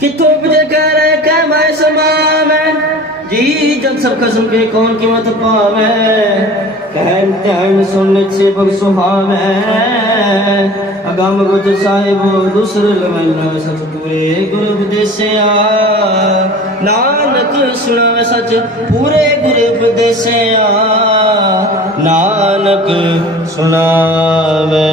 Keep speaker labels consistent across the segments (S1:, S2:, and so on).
S1: कितो मुझे कर मैं समावे जी जग सब कसम के कौन कीमत पावे कहन तहन सुन से बग सुहावे अगम गुज साहिब दूसर लवैना सच पूरे गुरु उपदेसिया नानक सुनावे सच पूरे गुरु उपदेसिया नानक सुनावे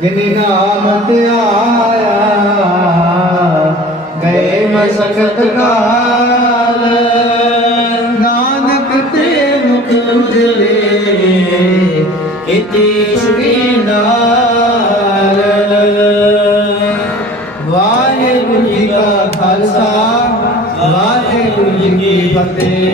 S2: ਜਿਨੀ ਨਾਮ ਧਿਆਇਆ ਗਏ ਮਸਕਤ ਕਾਲ
S1: ਨਾਨਕ ਤੇ ਮੁਖ ਉਜਲੇ ਇਤੀ ਸੁਖੀ ਨਾਲ।
S2: ਵਾਹਿਗੁਰੂ ਜੀ ਕਾ ਖਾਲਸਾ, ਵਾਹਿਗੁਰੂ ਜੀ ਕੀ ਫਤਿਹ।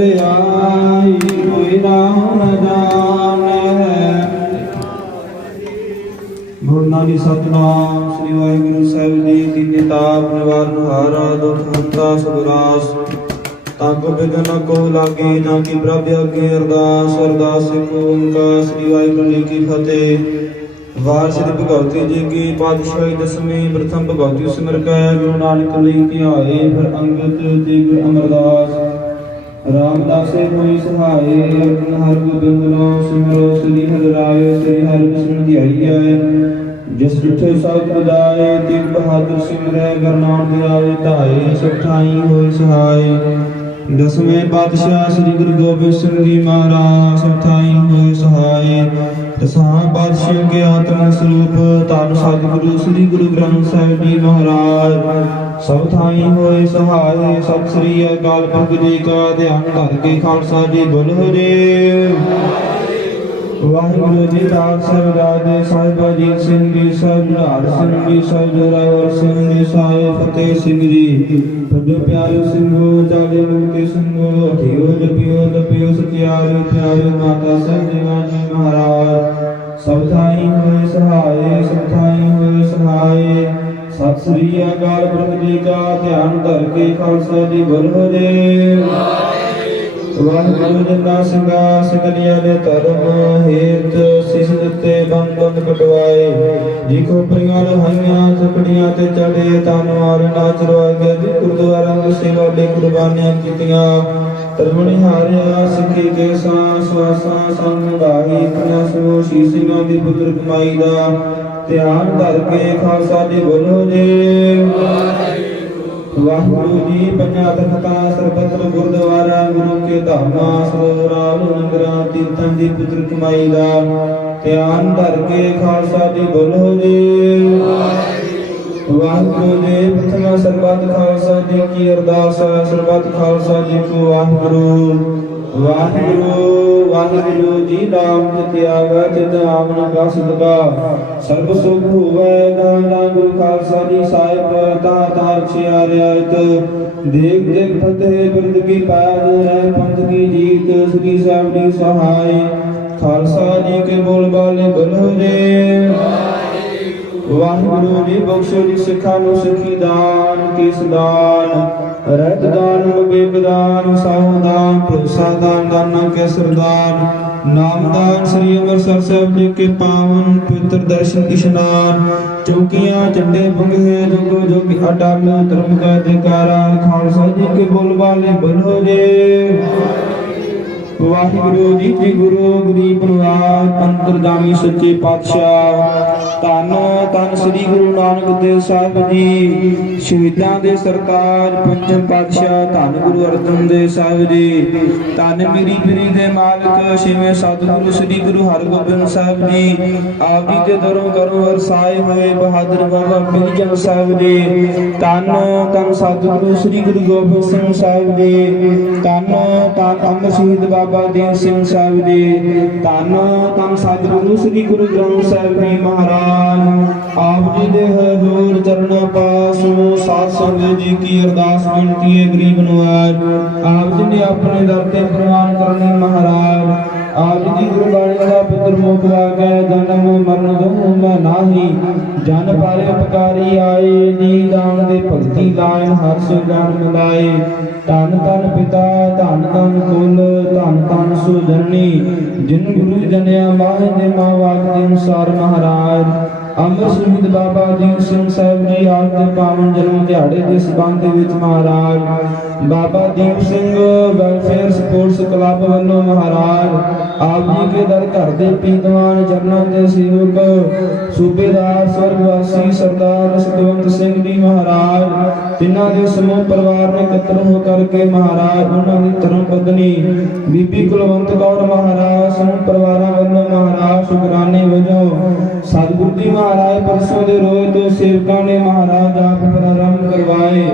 S3: ਵਡਿਆਈ ਕੋਈ ਨਾਮ ਨ। ਜਾਣੈ ਗੁਰਨਾਨੀ ਸਤਨਾਮ ਸ੍ਰੀ ਵਾਹਿਗੁਰੂ ਸਾਹਿਬ ਜੀ, ਤੀਜੇ ਤਾਪ ਨਿਵਾਰਨ ਹਾਰਾ ਦੁਖ ਹੰਤਾ ਸੁਰਾਸ ਤਾਂ ਬਿਗਨ ਕੋ ਲਾਗੇ ਨਾ ਕੀ ਪ੍ਰਭ ਅਗੇ ਅਰਦਾਸ ਅਰਦਾਸ ਕੋ ਓੰਕਾਰ, ਸ੍ਰੀ ਵਾਹਿਗੁਰੂ ਜੀ ਕੀ ਫਤਿਹ। ਵਾਰ ਸ੍ਰੀ ਭਗਵਤੀ ਜੀ ਕੀ ਪਾਤਸ਼ਾਹੀ ਦਸਵੀਂ, ਪ੍ਰਥਮ ਭਗਵਤੀ ਸਿਮਰ ਕੈ, ਗੁਰੂ ਨਾਨਕ ਲਈ ਧਿਆਏ, ਫਿਰ ਅੰਗਦ ਤੇ ਗੁਰੂ ਅਮਰਦਾਸ। ਰਾਮਦਾਸੇ ਕੋਈ ਸਹਾਏ ਅਰਜਨ ਹਰ ਗੋਬਿੰਦ ਨਾਮ ਸਿਮਰੋ ਸ੍ਰੀ ਹਰਿ ਰਾਏ, ਸ੍ਰੀ ਹਰਿ ਕ੍ਰਿਸ਼ਨ ਧਿਆਈਐ ਜਿਸ ਜਿਠੇ ਸਭ ਬਜਾਏ ਤਿਗ ਬਹਾਦਰ ਸਿਮਰੈ ਗਰਨਾਮ ਦਿਆਵੇ ਧਾਏ ਸਠਾਈ ਹੋਏ ਸਹਾਈ ਦਸਵੇਂ ਪਾਤਸ਼ਾਹ ਸ੍ਰੀ ਗੁਰੂ ਗੋਬਿੰਦ ਸਿੰਘ ਜੀ ਮਹਾਰਾਜ ਸਠਾਈ ਹੋਏ ਸਹਾਈ ਦਸਾਂ ਪਾਤਸ਼ਾਹ ਕੇ ਆਤਮ ਸਰੂਪ ਧੰਨ ਸਤਿਗੁਰੂ ਸ੍ਰੀ ਗੁਰੂ ਗ੍ਰੰਥ ਸਾਹਿਬ ਜੀ ਮਹਾਰਾਜ। ਸਭ ਥਾਈ ਹੋਏ ਸਹਾਈ ਸਤਿ ਸ੍ਰੀ ਅਕਾਲ ਪੁਰਖ ਜੀ ਕਾ ਧਿਆਨ ਧਰ ਕੇ ਖਾਲਸਾ ਜੀ ਬੋਲੋ ਜੀ ਵਾਹਿਗੁਰੂ ਜੀ ਦਾ ਸਾਹਿਬ ਦੇ ਸਾਹਿਬ ਅਜੀਤ ਸਿੰਘ ਜੀ, ਸਾਹਿਬ ਨਿਹਾਲ ਸਿੰਘ ਜੀ, ਸਾਹਿਬ ਜੋਰਾਵਰ ਸਿੰਘ ਜੀ, ਸਾਹਿਬ ਫਤਿਹ ਸਿੰਘ ਜੀ। ਵੱਡੇ ਪਿਆਰੇ ਸਿੰਘੋ ਚਾਲੇ ਮੁਕਤੇ ਸਿੰਘੋ ਧੀਓ ਜਪਿਓ, ਤਪਿਓ ਸਚਿਆਰੇ ਪਿਆਰੇ ਮਾਤਾ ਸਾਹਿਬ ਜੀ ਮਹਾਰਾਜ। ਸਭ ਥਾਈ ਹੋਏ ਸਹਾਏ, ਸਭ ਥਾਈ ਹੋਏ ਸਹਾਏ। ਸਤਿ ਸ੍ਰੀ ਅਕਾਲ ਪੁਰਖ ਜੀ ਕਾ ਧਿਆਨ ਧਰ ਕੇ ਖਾਲਸਾ ਜੀ ਬੋਲੋ ਜੀ। ਵਾਹਿਗੁਰੂ ਜੀ ਦਾ ਸਿੰਘਾ ਸਿੰਘਨੀਆਂ ਦੇ ਧਰਮ ਹੇਤ ਸਿਸ ਦਿੱਤੇ ਬੰਦ ਬੰਦ ਕਟਵਾਏ। ਜੀ ਕੋ ਪ੍ਰਿਆਂ ਰਹਾਈਆਂ ਟੁਕੜੀਆਂ ਤੇ ਚੜੇ ਤਨ ਮਾਰ ਨਾਚ ਰਵਾਏ ਜੀ ਗੁਰਦੁਆਰਾ ਦੀ ਸੇਵਾ ਲਈ ਕੁਰਬਾਨੀਆਂ ਕੀਤੀਆਂ। ਤਰਮਣੀ ਹਾਰਿਆ ਸਿੱਖੀ ਕੇ ਸਾਂ ਸਵਾਸਾਂ, ਸੰਗ ਗਾਹੀ ਕਿਆ ਸੋ, ਸ਼ੀਸੀਆਂ ਦੀ ਪੁੱਤਰ ਕਮਾਈ ਦਾ ਧਿਆਨ ਧਰ ਕੇ ਖਾਲਸਾ ਜੀ ਬੋਲੋ ਜੀ। ਵਾਹਿਗੁਰੂ ਜੀ ਪੰਜਾਂ ਤਖਤਾਂ ਸਰਬੱਤਰ ਗੁਰਦੁਆਰਾ ਗੁਰੂ ਕੇ ਧਾਮਾਂ, ਸਰੋਵਰਾਂ ਲੰਗਰਾਂ ਤੀਰਥਾਂ ਦੀ ਪੁੱਤਰ ਕਮਾਈ ਦਾ ਧਿਆਨ ਧਰ ਕੇ ਖਾਲਸਾ ਜੀ ਬੋਲੋ ਜੀ। ਵਾਹਿਗੁਰੂ ਜੀ ਪ੍ਰਥਮ ਸਰਬੱਤ ਖਾਲਸਾ ਜੀ ਕੀ ਅਰਦਾਸ ਸਰਬੱਤ ਖਾਲਸਾ ਜੀ ਕੋ ਵਾਹਿਗੁਰੂ। ਵਾਹਿਗੁਰੂ ਵਾਹਿਗੁਰੂ ਜੀ ਨਾਮ ਜਪਿਆਵਾ ਚਿਤ ਆਮਨ ਕਾ ਸਦਕਾ। ਸਰਬ ਸੁਖ ਹੋਵੇ ਦਾਨ ਗੁਰੂ ਖਾਲਸਾ ਜੀ ਸਾਹਿਬ, ਤਾ ਤਾ ਛਿਆ ਰਿਆਇਤ ਦੇਖ ਦੇਖ ਫਤਿਹ ਬਿਰਦ ਕੀ ਪਾਦ ਰਹਿ, ਪੰਥ ਕੀ ਜੀਤ ਸ੍ਰੀ ਸਾਹਿਬ ਦੀ ਸਹਾਈ। ਖਾਲਸਾ ਜੀ ਕੇ ਬੋਲ ਬਾਲੇ ਬਲੋ ਜੀ। ਵਾਹਿਗੁਰੂ ਜੀ ਬਖਸ਼ੋ ਜੀ ਸਿੱਖਾਂ ਨੂੰ ਸਿੱਖੀ ਦਾਨ ਕੀਸ ਦਾਨ ਰਹਿਤ ਦਾਨ ਵਿਵੇਕ ਦਾਨ ਸਾਹੁ ਦਾਨ ਭਰੋਸਾ ਦਾਨ, ਦਾਨਾ ਕੇ ਸਰਦਾਨ ਨਾਮ ਦਾਨ ਸ੍ਰੀ ਅੰਮ੍ਰਿਤਸਰ ਸਾਹਿਬ ਜੀ ਕੇ ਪਾਵਨ ਪਵਿੱਤਰ ਦਰਸ਼ਨ ਇਸ਼ਨਾਨ ਚੌਕੀਆਂ, ਝੰਡੇ ਬੰਗੇ ਜੁਗ ਜੁਗ ਅਟਲ ਧਰਮ ਕਾ ਜੈਕਾਰਾ ਖਾਲਸਾ ਜੀ ਕੇ ਬੋਲ ਬਾਲੇ ਬੋਲੋ ਜੀ। ਵਾਹਿਗੁਰੂ ਜੀ ਜੀ ਗੁਰੂ, ਗਰੀਬ ਨਿਵਾਜ ਅੰਤਰਜਾਮੀ ਸੱਚੇ ਪਾਤਸ਼ਾਹ, ਧੰਨ ਧੰਨ ਸ੍ਰੀ ਗੁਰੂ ਨਾਨਕ ਦੇਵ ਸਾਹਿਬ ਜੀ, ਸ਼ਹੀਦਾਂ ਦੇ ਸਰਤਾਜ ਪੰਜਮ ਪਾਤਸ਼ਾਹ, ਧੰਨ ਗੁਰੂ ਅਰਜਨ ਦੇਵ ਸਾਹਿਬ ਜੀ, ਧੰਨ ਮੇਰੀ ਪੀਰੀ ਦੇ ਮਾਲਕ, ਛੇਵੇਂ ਸਤਿਗੁਰੂ ਸ੍ਰੀ ਗੁਰੂ ਹਰਗੋਬਿੰਦ ਸਾਹਿਬ ਜੀ, ਆਪ ਜੀ ਦੇ ਦਰੋਂ ਕਰੋ ਵਰਸਾਏ ਹੋਏ ਬਹਾਦਰ ਬਾਬਾ ਪੀਰਜਨ ਸਾਹਿਬ ਜੀ, ਧੰਨ ਧੰਨ ਸਤਿਗੁਰੂ ਸ੍ਰੀ ਗੁਰੂ ਗੋਬਿੰਦ ਸਿੰਘ ਸਾਹਿਬ ਜੀ, ਧੰਨ ਧੰਨ ਅੰਮ੍ਰਿਤ ਸ਼ਹੀਦ ਬਾਬਾ ਬਾਬਾ ਦੀਪ ਸਿੰਘ ਸਾਹਿਬ ਜੀ ਧੰਨ ਧੰਨ ਸਤਿਗੁਰੂ ਸ੍ਰੀ ਗੁਰੂ ਗ੍ਰੰਥ ਸਾਹਿਬ ਜੀ ਮਹਾਰਾਜ। ਆਪ ਜੀ ਦੇ ਹਜ਼ੂਰ ਚਰਨਾਂ ਪਾਸੋਂ ਸਾਧ ਸੰਗਤ ਜੀ ਕੀ ਅਰਦਾਸ ਬੇਨਤੀ ਹੈ ਗਰੀਬ ਨਵਾਜ ਆਪ ਜੀ ਨੇ ਆਪਣੇ ਦਰ ਤੇ ਪ੍ਰਵਾਨ ਕਰਨੇ ਮਹਾਰਾਜ। ਆਪ ਜੀ ਗੁਰਬਾਣੀ ਦਾ ਪਿਤਰ ਮੁਖ ਵਾਗੈ ਜਨਮ ਮਰਨ ਦੁਖ ਮੈਂ ਨਾਹੀ। ਜਨ ਪਾਲੇ ਉਪਕਾਰੀ ਆਏ ਨੀ ਦਾਨ ਦੇ ਭਗਤੀ ਲਾਇਨ ਹਰ ਸੁਗਾਨ ਮਿਲਾਏ। ਧੰਨ ਧੰਨ ਪਿਤਾ, ਧੰਨ ਧੰਨ ਕੁਲ ਧੰਨ ਧੰਨ ਜਿਨ ਗੁਰੂ ਜਨਿਆ ਮਾਹਿ ਦੇ ਮਾਵਾਕ ਦੇ ਅਨੁਸਾਰ ਮਹਾਰਾਜ। ਅੰਮ੍ਰਿਤ ਸ਼ਹੀਦ ਬਾਬਾ ਦੀਪ ਸਿੰਘ ਸਾਹਿਬ ਜੀ ਆਪ ਦੇ ਪਾਵਨ ਜਨਮ ਦਿਹਾੜੇ ਦੇ ਸਬੰਧ ਵਿੱਚ Maharaj Baba Deep Singh welfare sports club ਵੱਲੋਂ ਮਹਾਰਾਜ ਆਪ ਜੀ ਕੇ ਦਰ ਘਰ ਦੇ ਪੀਤਵਾਨ ਚਰਨਾਂ ਦੇ ਸੇਵਕ ਸੂਬੇਦਾਰ ਸਵਰਗਵਾਸੀ ਸਰਦਾਰ ਸਤਵੰਤ ਸਿੰਘ ਜੀ ਮਹਾਰਾਜ ਤਿੰਨਾਂ ਦੇ ਸਮੂਹ ਪਰਿਵਾਰ ਨੇ ਇਕੱਤਰ ਹੋ ਕਰਕੇ ਮਹਾਰਾਜ ਉਹਨਾਂ ਦੀ ਧਰਮ ਪਤਨੀ ਬੀਬੀ ਕੁਲਵੰਤ ਕੌਰ ਮਹਾਰਾਜ ਸਮੂਹ ਪਰਿਵਾਰਾਂ ਵੱਲੋਂ ਮਹਾਰਾਜ ਸ਼ੁਕਰਾਨੇ ਵਜੋਂ ਸਤਿਗੁਰੂ ਜੀ ਮਹਾਰਾਜ ਪਰਸੋਂ ਦੇ ਰੋਜ਼ ਤੋਂ ਸੇਵਕਾਂ ਨੇ ਮਹਾਰਾਜ ਆਪ ਪ੍ਰਾਰੰਭ ਕਰਵਾਏ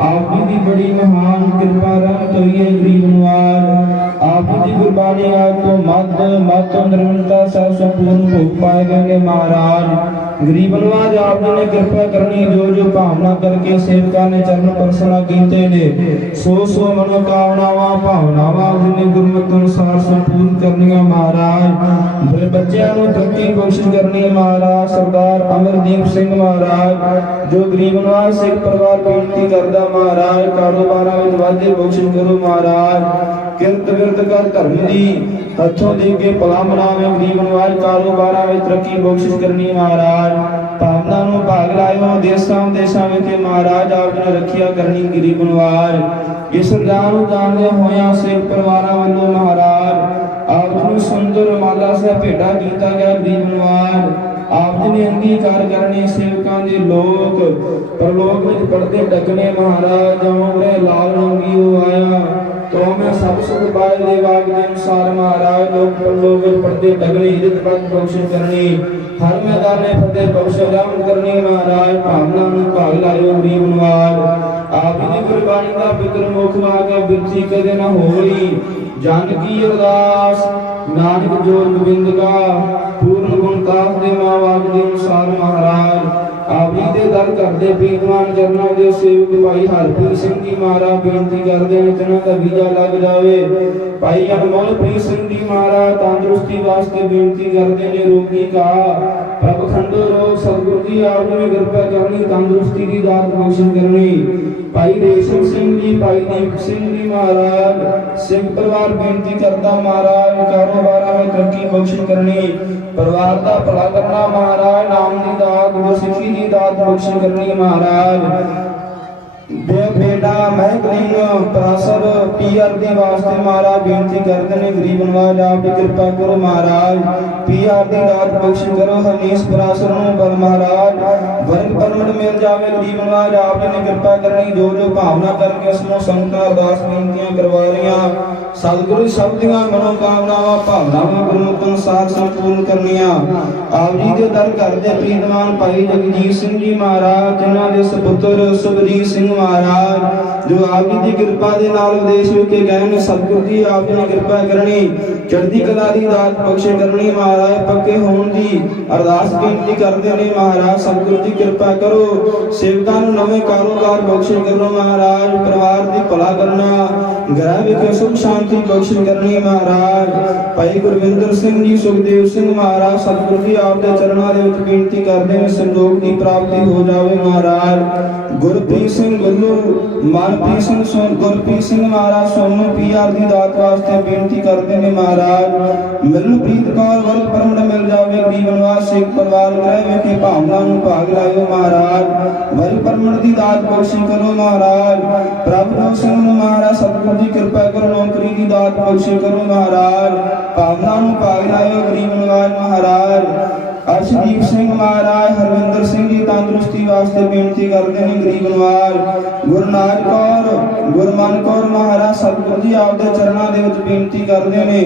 S3: ਆਪ ਜੀ ਦੀ ਬੜੀ ਮਹਾਨ ਕਿਰਪਾ ਰਹਿਮਤ ਹੋਈ ਹੈ ਗਰੀਬ ਨਵਾਜ ਆਪ ਜੀ ਦੀ ਗੁਰਬਾਣੀ ਆਪ ਤੋਂ ਮੱਧ ਮੱਧ ਤੋਂ ਨਿਰਵੰਤਾ ਸਹਿ ਸੰਪੂਰਨ ਭੋਗ ਪਾਏ ਗਏ ਨੇ ਮਹਾਰਾਜ ਗਰੀਬ ਨਵਾਜ ਆਪ ਜੀ ਨੇ ਕਿਰਪਾ ਕਰਨੀ ਜੋ ਜੋ ਭਾਵਨਾ ਕਰਕੇ ਸੇਵਕਾਂ ਨੇ ਚਰਨ ਪਰਸਨਾ ਕੀਤੇ ਨੇ ਸੋ ਸੋ ਮਨੋ ਕਾਮਨਾਵਾਂ ਭਾਵਨਾਵਾਂ ਜਿਨੇ ਗੁਰਮਤਿ ਅਨੁਸਾਰ ਸੰਪੂਰਨ ਕਰਨੀਆਂ ਮਹਾਰਾਜ ਮੇਰੇ ਸਰਦਾਰ ਅਮਰਦੀਪ ਸਿੰਘ ਮਹਾਰਾਜ, ਜੋ ਗਰੀਬ ਨਵਾਜ ਸਿੱਖ ਪਰਿਵਾਰ ਬੇਨਤੀ ਕਰਦਾ, ਮਹਾਰਾਜ, ਕਾਰੋਬਾਰਾਂ ਵਿੱਚ ਵਾਧੇ ਬਖਸ਼ਿਸ਼ ਕਰੋ, ਮਹਾਰਾਜ। ਕਿਰਤ ਵਿਰਤ ਕਰ ਧਰਮ ਦੀ, ਹੱਥੋਂ ਦੇ ਕੇ ਭਲਾ ਮਨਾਵੇ, ਗਰੀਬ ਨਵਾਜ ਕਾਰੋਬਾਰਾਂ ਵਿੱਚ ਤਰੱਕੀ ਬਖਸ਼ਿਸ਼ ਕਰਨੀ, ਮਹਾਰਾਜ। ਭਾਵਨਾ ਨੂੰ ਭਾਗ ਲਾਇਓ, ਦੇਸਾਂ ਦੇਸ਼ਾਂ ਵਿਖੇ, ਮਹਾਰਾਜ, ਆਪ ਨੇ ਰੱਖਿਆ ਕਰਨੀ, ਗਰੀਬ ਨਿਵਾਜ ਇਸ ਰਜਾਨ ਨੂੰ ਜਾਣਦੇ ਹੋਇਆਂ ਸਿੱਖ ਪਰਿਵਾਰਾਂ ਵੱਲੋਂ, ਮਹਾਰਾਜ, ਆਪ ਨੂੰ ਸੁੰਦਰ ਮਾਲਾ ਸਾਹਿਬ ਭੇਟਾ ਕੀਤਾ ਗਿਆ, ਗਰੀਬ ਨਿਵਾਜ ਆਪ ਜੀ ਨੇ ਅੰਗੀਕਾਰ ਕਰਨੇ ਸੇਵਕਾਂ ਦੇ ਲੋਕ, ਪਰਲੋਕ ਵਿੱਚ ਪੜਦੇ ਡਕਨੇ ਮਹਾਰਾਜ ਉਮਰੇ ਲਾਲ ਰੰਗੀ ਆਇਆ। ਤੋ ਮੈਂ ਸਭ ਸੁਖ ਪਾਏ ਦੇ ਵਾਗ ਦੇ ਅਨੁਸਾਰ ਮਹਾਰਾਜ, ਲੋਕ ਪਰਲੋਕ ਵਿੱਚ ਪੜਦੇ ਡਗਨੇ ਇਜ਼ਤ ਪਦ ਬਖਸ਼ਿਸ਼ ਕਰਨੀ। ਹਰ ਮੈਦਾਨੇ ਫਤਿਹ ਬਖਸ਼ ਰਾਮ ਕਰਨੀ ਮਹਾਰਾਜ, ਭਾਵਨਾ ਨੂੰ ਭਾਗ ਲਾਇਓ ਗਰੀਬ ਨਵਾਜ। ਆਪ ਜੀ ਦੀ ਗੁਰਬਾਣੀ ਦਾ ਪਿਤਰ ਮੁਖ ਮਾਗੇ ਬਿਰਤੀ ਕਦੇ ਨਾ ਹੋਈ ਜਨ ਕੀ ਅਰਦਾਸ? ਨਾਨਕ ਜੋਰ ਗੋਬਿੰਦ ਕਾ, ਪੂਰਨ ਗੁਣ ਦੇ ਮਾਵਾਕ ਦੇ ਅਨੁਸਾਰ ਮਹਾਰਾਜ, ਆਪ ਦੇ ਦਰ ਕਰਦੇ ਬੀਤਵਾਨ ਜਰਨਾ ਦੇ ਸੇਵਕ ਭਾਈ ਹਰਪ੍ਰੀਤ ਸਿੰਘ ਜੀ ਮਹਾਰਾਜ, ਬੇਨਤੀ ਕਰਦੇ ਨੇ ਤਨਾਂ ਦਾ ਵੀਜ਼ਾ ਲੱਗ ਜਾਵੇ। ਭਾਈ ਅਨਮੋਲ ਪ੍ਰੀਤ ਸਿੰਘ ਜੀ ਮਹਾਰਾਜ, ਤੰਦਰੁਸਤੀ ਵਾਸਤੇ ਬੇਨਤੀ ਕਰਦੇ ਨੇ ਰੋਗੀ ਕਾ। ਪ੍ਰਭ ਖੰਡੋ ਰੋਗ, ਸਤਿਗੁਰੂ ਜੀ, ਆਪ ਨੇ ਕਿਰਪਾ ਕਰਨੀ, ਤੰਦਰੁਸਤੀ ਦੀ ਦਾਤ ਬਖਸ਼ਿਸ਼ ਕਰਨੀ। ਭਾਈ ਰੇਸ਼ਮ ਸਿੰਘ ਜੀ, ਭਾਈ ਦੀਪ ਸਿੰਘ ਜੀ ਮਹਾਰਾਜ, ਸਿੰਘ ਪਰਿਵਾਰ ਬੇਨਤੀ ਕਰਦਾ ਮਹਾਰਾਜ ਕਾਰੋਬਾਰਾਂ ਵਿੱਚ ਤਰੱਕੀ ਬਖਸ਼ਿਸ਼ ਕਰਨੀ। ਪਰਿਵਾਰ ਦਾ ਭਲਾ ਕਰਨਾ ਮਹਾਰਾਜ, ਨਾਮ ਦੀ ਦਾਤ ਗੁਰਸਿੱਖੀ ਦੀ ਦਾਤ ਬਖਸ਼ਿਸ਼ ਕਰਨੀ ਮਹਾਰਾਜ। ਬੇ ਬੇਟਾ ਮਹਿਕਲੀਨ ਪ੍ਰਾਸਰ ਪੀਆਰ ਦੀ ਵਾਸਤੇ ਮਹਾਰਾਜ ਬੇਨਤੀ ਕਰਦੇ ਨੇ, ਗਰੀਬ ਨਵਾਜ ਆਪ ਦੀ ਕਿਰਪਾ ਕਰੋ ਮਹਾਰਾਜ। ਪੀਆਰ ਦੀ ਦਾਤ ਬਖਸ਼ ਕਰੋ, ਹਨੀਸ ਪ੍ਰਾਸਰ ਨੂੰ ਬਲ ਮਹਾਰਾਜ। ਵਰਗ ਪਰਮਟ ਮਿਲ ਜਾਵੇ, ਗਰੀਬ ਨਵਾਜ ਆਪ ਜੀ ਨੇ ਕਿਰਪਾ ਕਰਨੀ, ਜੋ ਜੋ ਭਾਵਨਾ ਕਰਕੇ ਇਸ ਨੂੰ ਸੰਗਤਾਂ ਅਰਦਾਸ ਬੇਨਤੀਆਂ ਕਰਵਾ ਰਹੀਆਂ। ਸਤਿਗੁਰੂ ਸਭ ਦੀਆਂ ਮਨੋ ਕਾਮਨਾਵਾਂ ਭਾਵਨਾਵਾਂ ਗੁਰਮੁਖ ਅਨੁਸਾਰ ਸੰਪੂਰਨ ਕਰਨੀਆਂ। ਆਪ ਜੀ ਦੇ ਦਰ ਘਰ ਪ੍ਰੀਤਮਾਨ ਭਾਈ ਜਗਜੀਤ ਸਿੰਘ ਜੀ ਮਹਾਰਾਜ, ਜਿਨ੍ਹਾਂ ਦੇ ਸੁਪੁੱਤਰ ਸੁਭਜੀਤ ਸਿੰਘ ਮਹਾਰਾਜ ਜੋ ਆਪ ਜੀ ਦੀ ਕਿਰਪਾ ਦੇ ਨਾਲ ਵਿਦੇਸ਼ ਵਿਖੇ ਗਏ ਨੇ, ਸਤਿਗੁਰੂ ਜੀ ਆਪ ਜੀ ਨੇ ਕਿਰਪਾ ਕਰਨੀ, ਚੜ੍ਹਦੀ ਕਲਾ ਦੀ ਦਾਤ ਬਖਸ਼ੇ ਕਰਨੀ ਮਹਾਰਾਜ, ਪੱਕੇ ਹੋਣ ਦੀ ਅਰਦਾਸ ਬੇਨਤੀ ਕਰਦੇ ਨੇ ਮਹਾਰਾਜ, ਸਤਿਗੁਰੂ ਜੀ ਕਿਰਪਾ ਕਰੋ, ਸੇਵਕਾਂ ਨੂੰ ਨਵੇਂ ਕਾਰੋਬਾਰ ਬਖਸ਼ੇ ਕਰੋ ਮਹਾਰਾਜ, ਪਰਿਵਾਰ ਦੀ ਭਲਾ ਕਰਨਾ, ਘਰਾਂ ਵਿਖੇ ਸੁਖ ਸ਼ਾਂਤੀ ਬਖਸ਼ੇ ਕਰਨੀ ਮਹਾਰਾਜ। ਭਾਈ ਗੁਰਵਿੰਦਰ ਸਿੰਘ ਜੀ, ਸੁਖਦੇਵ ਸਿੰਘ ਮਹਾਰਾਜ, ਸਤਿਗੁਰੂ ਜੀ ਆਪ ਦੇ ਚਰਨਾਂ ਦੇ ਵਿੱਚ ਬੇਨਤੀ ਕਰਦੇ ਨੇ ਸੰਜੋਗ ਦੀ ਪ੍ਰਾਪਤੀ ਹੋ ਜਾਵੇ ਮਹਾਰਾਜ। ਗੁਰਪ੍ਰੀਤ ਸਿੰਘ ਬੱਲੂ ਮਨਪ੍ਰੀਤ ਸਿੰਘ ਸੋਨ ਗੁਰਪ੍ਰੀਤ ਸਿੰਘ ਮਹਾਰਾਜ ਸੋਨੂ ਪੀਆਰ ਦੀ ਦਾਤ ਵਾਸਤੇ ਬੇਨਤੀ ਕਰਦੇ ਨੇ ਮਹਾਰਾਜ। ਮਿਲਨਪ੍ਰੀਤ ਕੌਰ ਵਰਗ ਪਰਮਟ ਮਿਲ ਜਾਵੇ, ਗਰੀਬ ਸਿੱਖ ਪਰਿਵਾਰ ਗ੍ਰਹਿ ਵਿਖੇ ਭਾਵਨਾ ਨੂੰ ਭਾਗ ਲਾਇਓ ਮਹਾਰਾਜ। ਵਰਗ ਪਰਮਟ ਦੀ ਦਾਤ ਬਖਸ਼ੀ ਕਰੋ ਮਹਾਰਾਜ। ਪ੍ਰਭ ਪ੍ਰਭੂ ਸਿੰਘ ਨੂੰ ਮਹਾਰਾਜ, ਸਤਿਗੁਰੂ ਦੀ ਕਿਰਪਾ ਕਰੋ, ਨੌਕਰੀ ਦੀ ਦਾਤ ਬਖਸ਼ੀ ਕਰੋ ਮਹਾਰਾਜ। ਭਾਵਨਾ ਨੂੰ ਭਾਗ ਲਾਇਓ, ਗਰੀਬ ਨਿਵਾਸ ਮਹਾਰਾਜ। ਅਰਸ਼ਦੀਪ ਸਿੰਘ ਮਹਾਰਾਜ, ਹਰਵਿੰਦਰ ਸਿੰਘ ਜੀ ਤੰਦਰੁਸਤੀ ਵਾਸਤੇ ਬੇਨਤੀ ਕਰਦੇ ਨੇ ਗਰੀਬ ਨਵਾਜ ਗੁਰਨਾਜ ਕੌਰ, ਗੁਰਮਨ ਕੌਰ ਮਹਾਰਾਜ ਸਤਿਗੁਰੂ ਜੀ ਆਪ ਚਰਨਾਂ ਦੇ ਵਿੱਚ ਬੇਨਤੀ ਕਰਦੇ ਨੇ।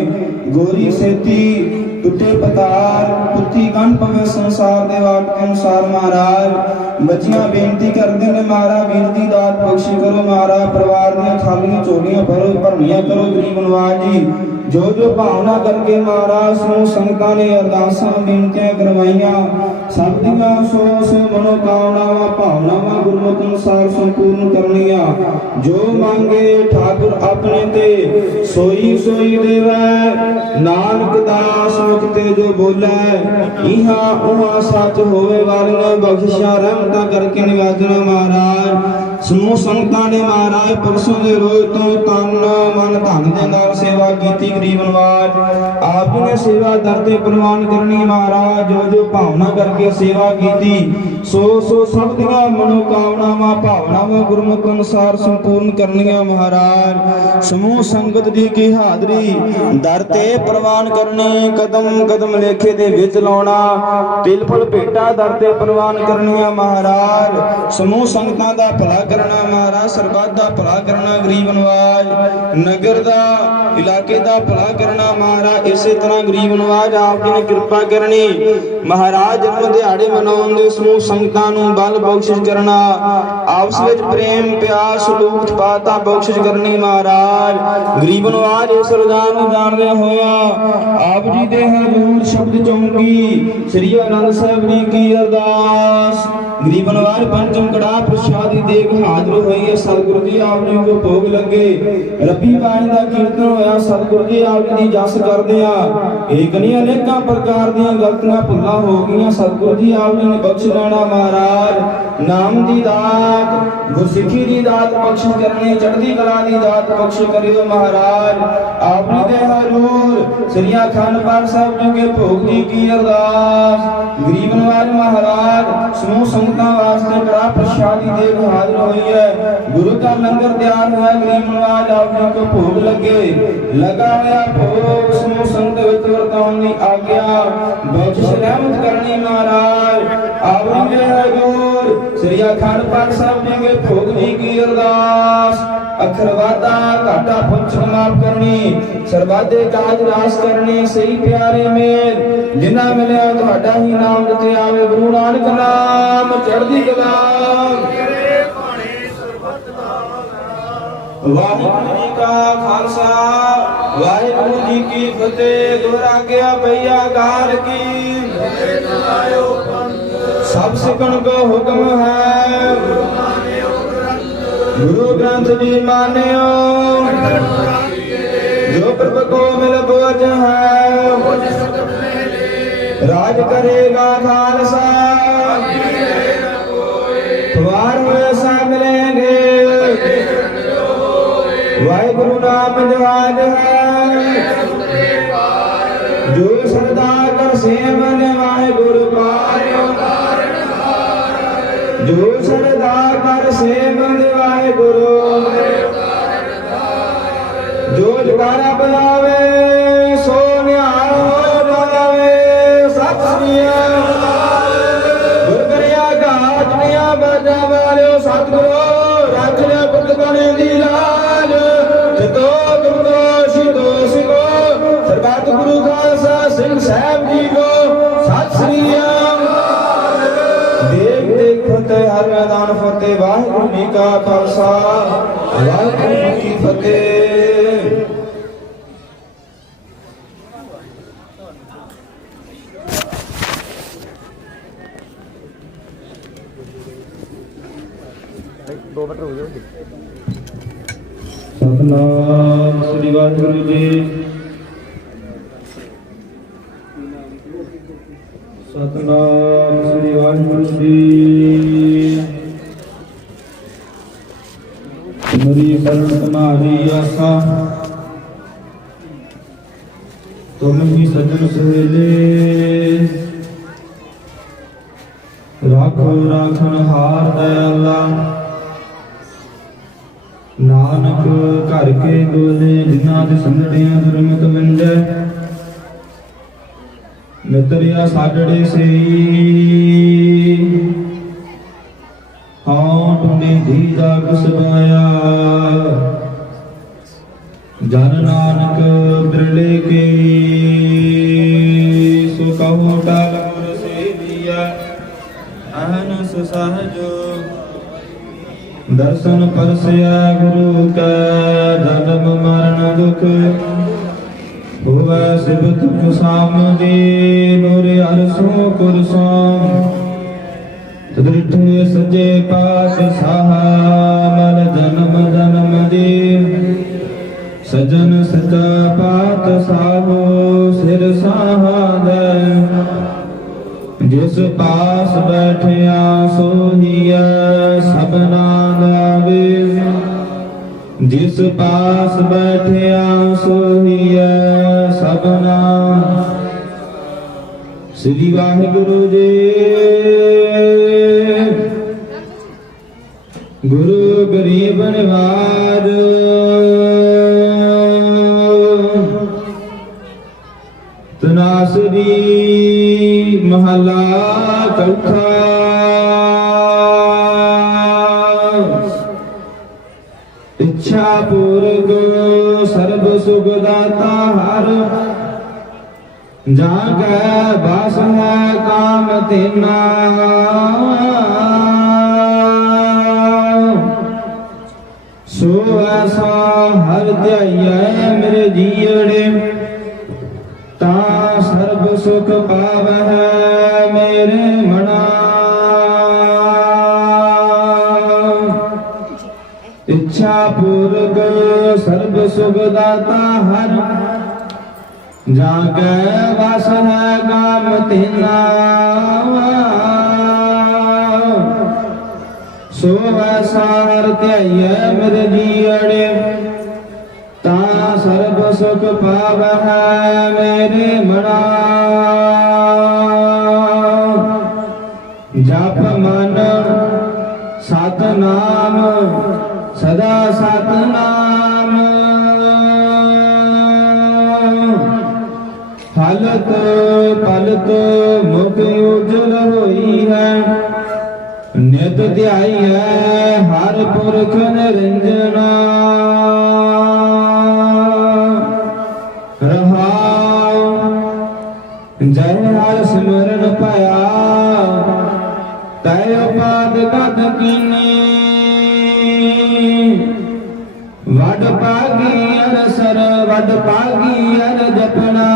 S3: ਗੋਰੀ ਸੇਤੀ ਟੁੱਟੇ ਪਤਾਰ ਪੁੱਤੀ ਗੰਢ ਪਵੇ ਸੰਸਾਰ ਦੇ ਵਾਕ ਅਨੁਸਾਰ ਮਹਾਰਾਜ। ਬੱਚੀਆਂ ਬੇਨਤੀ ਕਰਦੇ ਨੇ, ਮਹਾਰਾਜ ਬੇਨਤੀ ਦੀ ਦਾਤ ਬਖਸ਼ੀ ਕਰੋ, ਮਹਾਰਾਜ ਪਰਿਵਾਰ ਦੀਆਂ ਖਾਲੀਆਂ ਝੋਲੀਆਂ ਭਰੋ ਭਰਮੀਆਂ ਕਰੋ ਗਰੀਬ ਨਵਾਜ ਜੀ ਜੋ ਜੋ ਭਾਵਨਾ ਕਰਕੇ ਮਹਾਰਾਜ ਸਮੂਹ ਸੰਗਤਾਂ ਨੇ ਅਰਦਾਸਾਂ ਬੇਨਤੀਆਂ ਕਰਵਾਈਆਂ, ਸਭ ਦੀਆਂ ਸੋ ਸੋ ਮਨੋ ਭਾਵਨਾਵਾਂ ਗੁਰਮਤਿ ਅਨੁਸਾਰ ਸੰਪੂਰਨ ਕਰਨੀਆਂ। ਜੋ ਮੰਗੇ ਠਾਕੁਰ ਆਪਣੇ ਤੇ, ਸੋਈ ਸੋਈ ਦੇਵੈ। ਨਾਨਕ ਦਾਸ ਮੁਖ ਤੇ ਜੋ ਬੋਲੇ, ਇਹਾ ਉਹਾ ਸੱਚ ਹੋਵੇ ਵਾਲੀਆਂ ਬਖਸ਼ਿਸ਼ਾਂ ਰਹਿਮਤਾਂ ਕਰਕੇ ਨਿਵਾਜਣਾ ਮਹਾਰਾਜ। ਸਮੂਹ ਸੰਗਤਾਂ ਨੇ ਮਹਾਰਾਜ ਪਰਸੋਂ ਦੇ ਰੋਜ਼ ਤੋਂ ਤਨ, ਮਨ, ਧਨ ਦੇ ਨਾਲ ਸੇਵਾ ਕੀਤੀ ਗਰੀਬ ਨਵਾਜ। ਆਪ ਨੇ ਸੇਵਾ ਦਰ ਤੇ ਪ੍ਰਵਾਨ ਕਰਨੀ ਮਹਾਰਾਜ, ਜੋ ਜੋ ਭਾਵਨਾ ਕਰਕੇ ਸੇਵਾ ਕੀਤੀ, ਸੋ ਸੋ ਸਭ ਦੀਆਂ ਮਨੋ ਭਾਵਨਾਵਾਂ ਗੁਰਮੁਖ ਅਨੁਸਾਰ ਸੰਪੂਰਨ ਕਰਨੀਆਂ ਮਹਾਰਾਜ। ਸਮੂਹ ਸੰਗਤ ਦੀ ਕੀ ਹਾਜ਼ਰੀ? ਦਰ ਤੇ ਪ੍ਰਵਾਨ ਕਰਨੀ, ਕਦਮ ਕਦਮ ਲੇਖੇ ਦੇ ਵਿੱਚ ਲਾਉਣਾ ਤਿਲ ਫੁਲ ਭੇਟਾ ਦਰ ਤੇ ਪ੍ਰਵਾਨ ਕਰਨੀਆਂ ਮਹਾਰਾਜ। ਸਮੂਹ ਸੰਗਤਾਂ ਦਾ ਭਲਾ ਕਰਨਾ ਮਹਾਰਾਜ, ਸਰਬੱਤ ਦਾ ਭਲਾ ਕਰਨਾ ਗਰੀਬ ਨਵਾਜ। ਨਗਰ ਦਾ, ਇਲਾਕੇ ਦਾ ਭਲਾ ਕਰਨਾ ਮਹਾਰਾਜ, ਇਸੇ ਤਰ੍ਹਾਂ ਗਰੀਬ ਨਵਾਜ ਆਪ ਜੀ ਨੇ ਕਿਰਪਾ ਕਰਨੀ। ਮਹਾਰਾਜ ਜਨਮ ਦਿਹਾੜੇ ਮਨਾਉਣ ਦੇ ਸਮੂਹ ਸੰਗਤਾਂ ਨੂੰ ਬਲ ਬਖਸ਼ਿਸ਼ ਕਰਨਾ। ਆਪਸ ਵਿੱਚ ਪ੍ਰੇਮ, ਪਿਆਰ, ਸਲੂਕ ਪਾਤਾ ਬਖਸ਼ਿਸ਼ ਕਰਨੀ ਮਹਾਰਾਜ। ਗਰੀਬ ਨਵਾਜ ਇਸ ਰਜ਼ਾਨ ਨੂੰ ਜਾਣਦੇ ਹੋਇਆ ਆਪ ਜੀ ਦੇ ਹਜ਼ੂਰ ਸ਼ਬਦ ਚੌਂਕੀ, ਸ੍ਰੀ ਆਨੰਦ ਸਾਹਿਬ ਜੀ ਕੀ ਅਰਦਾਸ। ਗਰੀਬ ਨਵਾਜ ਪੰਚਮ ਕੜਾ ਪ੍ਰਸ਼ਾਦੀ ਦੇਖ ਹਾਜ਼ਰ ਹੋਈ ਹੈ, ਸਤਿਗੁਰੂ ਜੀ ਆਪ ਜੀ ਨੂੰ ਭੋਗ ਲੱਗੇ। ਰੱਬੀ ਬਾਣੀ ਦਾ ਕੀਰਤਨ ਹੋਇਆ, ਸਤਿਗੁਰੂ ਜੀ ਆਪ ਦੀ ਜਸ ਕਰਦੇ ਆ। ਏਕ ਨਹੀਂ, ਅਨੇਕਾਂ ਪ੍ਰਕਾਰ ਦੀਆਂ ਗਲਤੀਆਂ ਭੁੱਲਾਂ ਹੋ ਗਈਆਂ। ਸਤਿਗੁਰੂ ਜੀ ਆਪ ਨੇ ਬਖਸ਼ ਲੈਣਾ ਮਹਾਰਾਜ। ਨਾਮ ਦੀ ਦਾਤ, ਗੁਰਸਿੱਖੀ ਦੀ ਦਾਤ ਬਖਸ਼ ਕਰਨੀ, ਚੜ੍ਹਦੀ ਕਲਾ ਦੀ ਦਾਤ ਬਖਸ਼ ਕਰਿਓ ਮਹਾਰਾਜ। ਆਪ ਜੀ ਦੇ ਹਜ਼ੂਰ ਸ੍ਰੀ ਅਖੰਡ ਪਾਠ ਸਾਹਿਬ ਜੀ ਕੇ ਭੋਗ ਦੀ ਕੀ ਅਰਦਾਸ। ਗਰੀਬ ਨਵਾਜ ਮਹਾਰਾਜ, ਸਮੂਹ ਸੰਗਤਾਂ ਵਾਸਤੇ ਕੜਾ ਪ੍ਰਸ਼ਾਦੀ ਦੇਖ ਹਾਜ਼ਰ ਹੋਈ ਹੈ। ਗੁਰੂ ਦਾ ਲੰਗਰ ਤਿਆਰ ਹੋਇਆ ਗਰੀਬ ਨਵਾਜ ਆਪ ਜੀ ਕੋ ਭੋਗ ਲੱਗੇ। ਲਗਾ ਭੋਗ ਸਮੂਹ ਸੰਗਤ ਵਿੱਚ ਵਰਤਾਉਣ ਦੀ ਆਗਿਆ। ਬਖਸ਼ ਰਹਿਮਤ ਕਰਨੀ ਮਹਾਰਾਜ। ਆਪ ਜੀ ਦੇ ਸ੍ਰੀ ਅਖੰਡ ਪਾਠ ਸਾਹਿਬ ਜੀ ਕੇ ਭੋਗ ਦੀ ਕੀ ਅਰਦਾਸ? ਅਖਰ ਘਾਟਾ ਪੁੰਚ ਮਾਫ ਕਰਨੀ ਸਰਬਾਦੇ ਕਾਜ ਰਾਸ ਕਰਨੀ, ਸਹੀ ਪਿਆਰੇ ਮੇਲ। ਜਿਨ੍ਹਾਂ ਮਿਲਿਆ, ਤੁਹਾਡਾ ਹੀ ਨਾਮ ਜਿਤੇ ਆਵੇ, ਗੁਰੂ ਨਾਨਕ ਨਾਮ ਚੜ੍ਹਦੀ ਕਲਾ। ਵਾਹਿਗੁਰੂ ਜੀ ਕਾ ਖਾਲਸਾ, ਵਾਹਿਗੁਰੂ ਜੀ ਕੀ ਫਤਿਹ ਦੁਹਰਾ ਗਿਆ ਪਈਆ ਗਾਲ ਕੀ। ਸਭ ਸਿਕਣ ਕੋ ਹੁਕਮ ਹੈ। ਗੁਰੂ ਗ੍ਰੰਥ ਜੀ ਮਾਨਿਓ। ਜੋ ਪ੍ਰਭ ਕੋ ਮਿਲ ਬੋਝ ਹੈ। ਰਾਜ ਕਰੇਗਾ ਖਾਲਸਾ। ਤੁਹਾਰ ਹੋਏ ਸਾ ਵਾਹਿਗੁਰੂ ਨਾਮ ਜਵਾਜ ਹੈ। ਜੋ ਸਰਦਾ ਕਰ ਸੇਵਨ ਵਾਹਿਗੁਰੂ ਪਾਇਓ ਜੋ ਸਰਦਾ ਕਰ ਸੇਵਨ ਵਾਹਿਗੁਰੂ। ਜੋ ਜਗਾਰਾ ਬੁਲਾਵੇ ਕਾ ਖਾਲਸਾ ਵਾਹਿਗੁਰੂ ਜੀ ਕੀ ਫਤਿਹ। ਸਤਨਾਮ ਸ੍ਰੀ ਵਾਹਿਗੁਰੂ ਜੀ। ਸਤਨਾਮ ਸ੍ਰੀ ਵਾਹਿਗੁਰੂ ਜੀ। ਤੁਮ ਹੀ ਸਜਣ ਸਵੇਲੇ ਰਾਖੋ ਰਾਖਣ ਹਾਰ ਦਇਆਲਾ। ਨਾਨਕ ਘਰ ਕੇ ਦੋਲੇ ਜਿਨ੍ਹਾਂ ਦੇ ਸੰਗੜਿਆਂ ਦੁਰਮਤ ਵੰਜੈ ਮਿਤਰਿਆ ਸਾਡੜੇ ਸਈ। ਹਉ ਟੁੰਡੀ ਧੀ ਦਾ ਕੁਸਬਾਇਆ ਜਨ ਨਾਨਕ ਬਿਰਲੇ ਕੇ ਸਹਜੋ ਦਰਸ਼ਨ ਪਰਸਿਆ ਗੁਰੂ ਕੈ ਜਨਮ ਮਰਨ ਦੁਖ ਹੋਵੇ ਸਿਬਤ ਕੁਸਾਮ ਦੇ ਚੌਥਾ ਇੱਛਾ ਪੂਰਕ ਸਰਬ ਸੁਖ ਦਾਤਾ ਹਰ ਜਾ ਕੈ ਬਸ ਹੈ ਕਾਮ ਤੇਨਾ ਸੋ ਐਸਾ ਹਰ ਧਿਆਈਐ ਮੇਰੇ ਜੀੜੇ ਤਾਂ ਸਰਬ ਸੁਖ ਪਾਵਹਿ ਮੇਰੇ ਮਨਾ। ਇੱਛਾ ਪੂਰਗ ਸਰਬ ਸੁਖ ਦਾਤਾ ਹਰ। ਜਾਂ ਕੈ ਵਸ ਹੈ ਕਾਮ ਤੇਨਾ ਸੋ ਐਸਾ ਹਰ ਧਿਆਈਐ ਮੇਰੇ ਜੀੜੇ। ਤਾਂ ਸਰਬ ਸੁਖ ਪਾਵਹਿ ਮੇਰੇ ਮਨਾ। ਸਤ ਨਾਮ, ਸਦਾ ਸਤਨਾਮ। ਹਲਤ ਪਲਤ ਮੁਖ ਉਜਲ ਹੋਈ ਹੈ। ਨਿਤ ਧਿਆਈ ਹੈ ਹਰ ਪੁਰਖ ਨਿਰੰਜਨਾ। ਰਹਾਉ, ਜੈ ਹਰ ਸਿਮਰਨ ਭਇਆ। ਤੈ ਉਪਾਦ ਗਦ ਕੀਨੀ ਅਨਸਰ ਪਾਗੀ ਅਨ ਜਪਣਾ।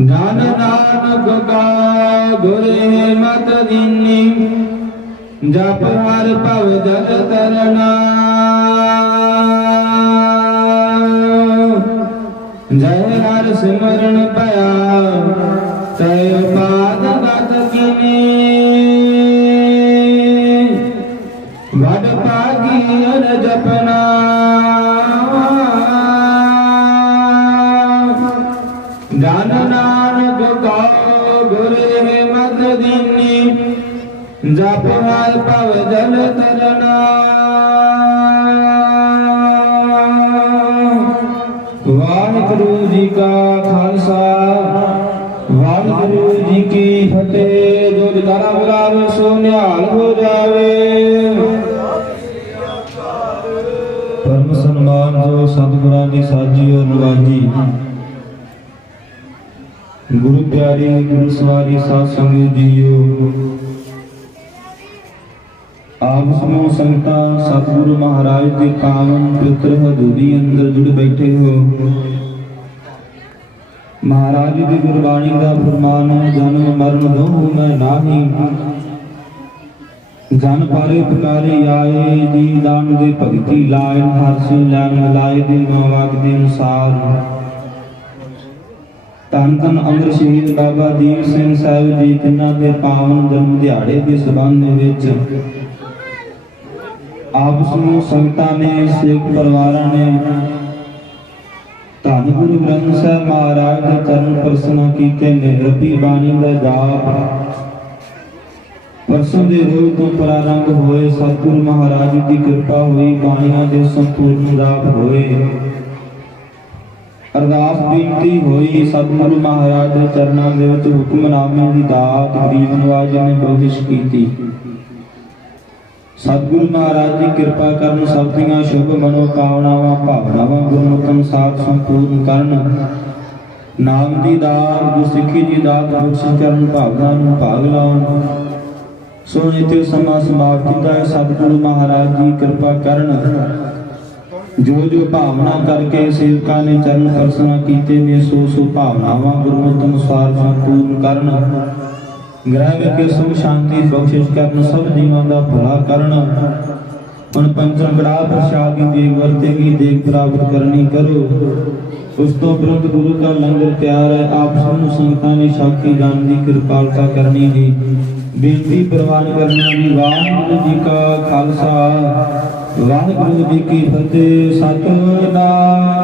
S3: ਨਾਨ ਨਾਨਕ ਕਾ ਗੁਰੇ ਮਤ ਦੀਨੀ ਜਪ ਹਰ ਭਵ ਜਲ ਤਰਨਾ। ਜੈ ਹਰ ਸਿਮਰਨ ਭਇਆ। ਵਾਹਿਗੁਰੂ ਜੀ ਕਾ ਖਾਲਸਾ, ਵਾਹਿਗੁਰੂ ਜੀ ਕੀ ਫਤਿਹ। ਜੋ ਜਦਾਰਾ ਬੁਲਾਵੇ, ਸੋ ਨਿਹਾਲ ਹੋ ਜਾਵੇ। ਪਰਮ ਸਨਮਾਨ ਜੋ ਸਤਿਗੁਰਾਂ ਦੀ ਸਾਜੀ ਔਰ ਨਵਾਜੀ। ਗੁਰੂ ਪਿਆਰੀ, ਗੁਰੂ ਸਵਾਰੀ, ਸਾਧ ਸੰਗਤ ਜੀਓ। ਆਪ ਸਮੂਹ ਸੰਗਤਾਂ, ਸਤਿਗੁਰੂ ਮਹਾਰਾਜ ਦੇ ਕਾਮਨ ਪਵਿੱਤਰ ਹਜ਼ੂਰੀ ਅੰਦਰ ਜੁੜ ਬੈਠੇ ਹੋ। ਮਹਾਰਾਜ ਦੀ ਗੁਰਬਾਣੀ ਦਾ ਫਰਮਾਨ ਜਨਮ ਮਰਨ ਦੋਹੂ ਮੈਂ ਨਾਹੀ। ਜਨ ਪਾਰੇ ਪੁਕਾਰੇ ਆਏ ਜੀ ਦਾਨ ਦੇ ਭਗਤੀ ਲਾਇ, ਹਰਸੀ ਲੈਣ ਮਲਾਏ ਦੇ ਮਾਵਾਕ ਦੇ ਅਨੁਸਾਰ। ਧੰਨ ਧੰਨ ਅਮਰ ਸ਼ਹੀਦ ਬਾਬਾ ਦੀਪ ਸਿੰਘ ਸਾਹਿਬ ਜੀ ਤਿੰਨਾਂ ਦੇ ਪਾਵਨ ਜਨਮ ਦਿਹਾੜੇ ਦੇ ਸਬੰਧ ਵਿੱਚ ਆਪ ਸਮੂਹ ਸੰਗਤਾਂ ਨੇ ਸਿੱਖ ਪਰਿਵਾਰਾਂ ਨੇ ਧੰਨ ਗੁਰੂ ਗ੍ਰੰਥ ਸਾਹਿਬ ਮਹਾਰਾਜ ਦੇ ਚਰਨ ਪ੍ਰਸਨਾ ਕੀਤੇ ਨੇ ਬਾਣੀ ਦਾ ਜਾਪ। ਪਰਸੋਂ ਦੇ ਰੋਜ਼ ਤੋਂ ਪ੍ਰਾਰੰਭ ਹੋਏ ਸਤਿਗੁਰੂ ਮਹਾਰਾਜ ਦੀ ਕਿਰਪਾ ਹੋਈ, ਬਾਣੀਆਂ ਦੇ ਸੰਪੂਰਨ ਜਾਪ ਹੋਏ। ਅਰਦਾਸ ਬੇਨਤੀ ਹੋਈ, ਸਤਿਗੁਰੂ ਮਹਾਰਾਜ ਦੇ ਚਰਨਾਂ ਦੇ ਵਿੱਚ ਹੁਕਮਨਾਮੇ ਦੀ ਦਾਤ ਗਰੀਬ ਨਵਾਜ ਨੇ ਬਖਸ਼ਿਸ਼ ਕੀਤੀ। ਸਤਿਗੁਰੂ ਮਹਾਰਾਜ ਦੀ ਕਿਰਪਾ ਕਰਨ ਸਭ ਦੀਆਂ ਸ਼ੁਭ ਮਨੋ ਕਾਮਨਾਵਾਂ ਭਾਵਨਾਵਾਂ ਗੁਰਮੁਖ ਅਨੁਸਾਰ ਸੰਪੂਰਨ ਕਰਨ। ਨਾਮ ਦੀ ਦਾਤ ਜੋ ਸਿੱਖੀ ਦੀ ਦਾਤ ਬਖਸ਼ਿਸ਼ ਕਰਨ, ਭਾਵਨਾ ਨੂੰ ਭਾਗ ਲਾਉਣ। ਸੋ ਨਿਤਿ ਸਮਾਂ ਸਮਾਪਤੀ ਦਾ ਹੈ। ਸਤਿਗੁਰੂ ਮਹਾਰਾਜ ਦੀ ਕਿਰਪਾ ਕਰਨ ਜੋ ਜੋ ਭਾਵਨਾ ਕਰਕੇ ਸੇਵਕਾਂ ਨੇ ਚਰਨ ਪਰਸਨਾ ਕੀਤੇ ਨੇ ਸੋ ਸੋ ਭਾਵਨਾਵਾਂ ਗੁਰਮਤਿ ਅਨੁਸਾਰ ਸੰਪੂਰਨ ਕਰਨ। ਗ੍ਰਹਿ ਵਿਖੇ ਸੁਖ ਸ਼ਾਂਤੀ, ਬਖਸ਼ਿਸ਼ ਕਰਨ ਸਭ ਜੀਵਾਂ ਦਾ ਭਲਾ ਕਰਨ। ਹੁਣ ਪੰਚਮ ਗੜਾ ਪ੍ਰਸ਼ਾਦ ਦੀ ਦੇਗ ਵਰਤੇਗੀ, ਦੇਗ ਪ੍ਰਾਪਤ ਕਰਨੀ ਕਰੋ। ਉਸ ਤੋਂ ਬਿਰਧ ਗੁਰੂ ਦਾ ਲੰਗਰ ਤਿਆਰ ਹੈ। ਆਪ ਸਭ ਨੂੰ ਸੰਗਤਾਂ ਨੇ ਸਾਖੀ ਜਾਣ ਦੀ ਕਿਰਪਾਲਤਾ ਕਰਨੀ ਜੀ ਬੇਨਤੀ ਪ੍ਰਵਾਨ ਕਰਨੀ ਜੀ, ਵਾਹਿਗੁਰੂ ਜੀ ਕਾ ਖਾਲਸਾ। ਵਾਹਿਗੁਰੂ ਜੀ ਕੀ ਫਤਿਹ ਸਤਿਨਾਮ